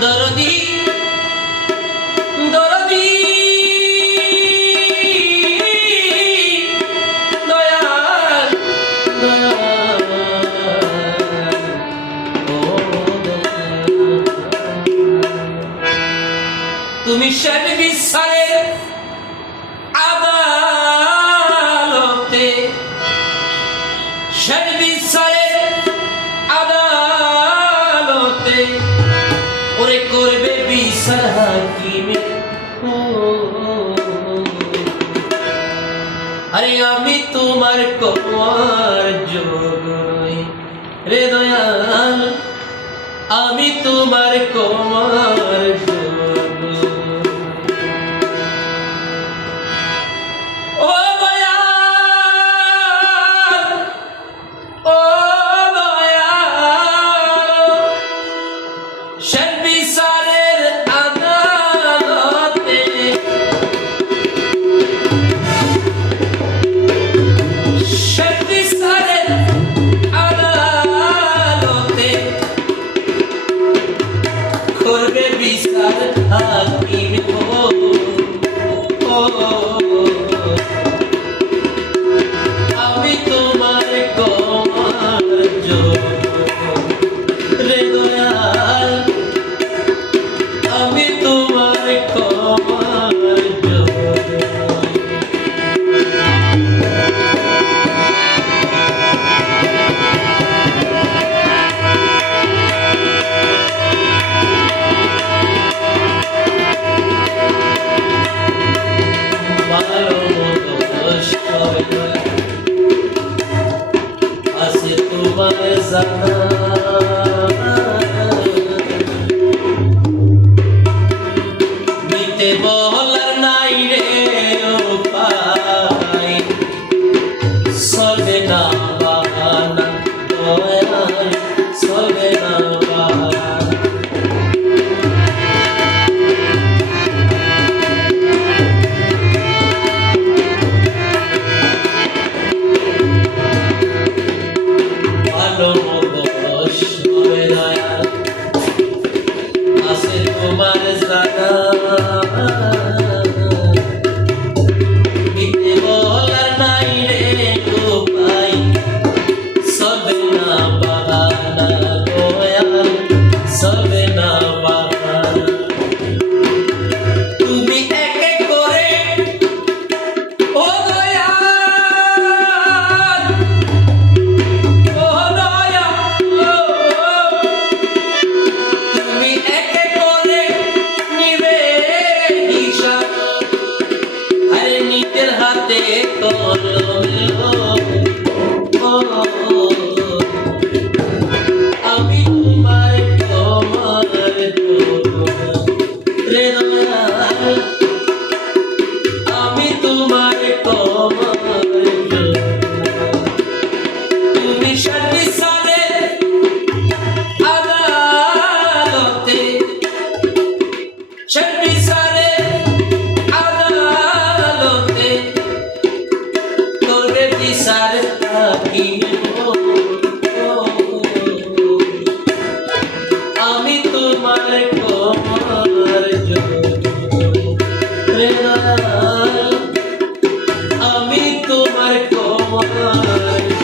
দরদি দরদি। দয়াল দয়াল। তুমি ষাট বিশালের আদালতে। ষাট বিশালের ওরে করবে আরে আমি তোমার কমার যোগ রে দয়াল। আমি তোমার কমার যোগ করবে বিচার হাকিম তোমার জানা মনে করো আমি তোমার কমার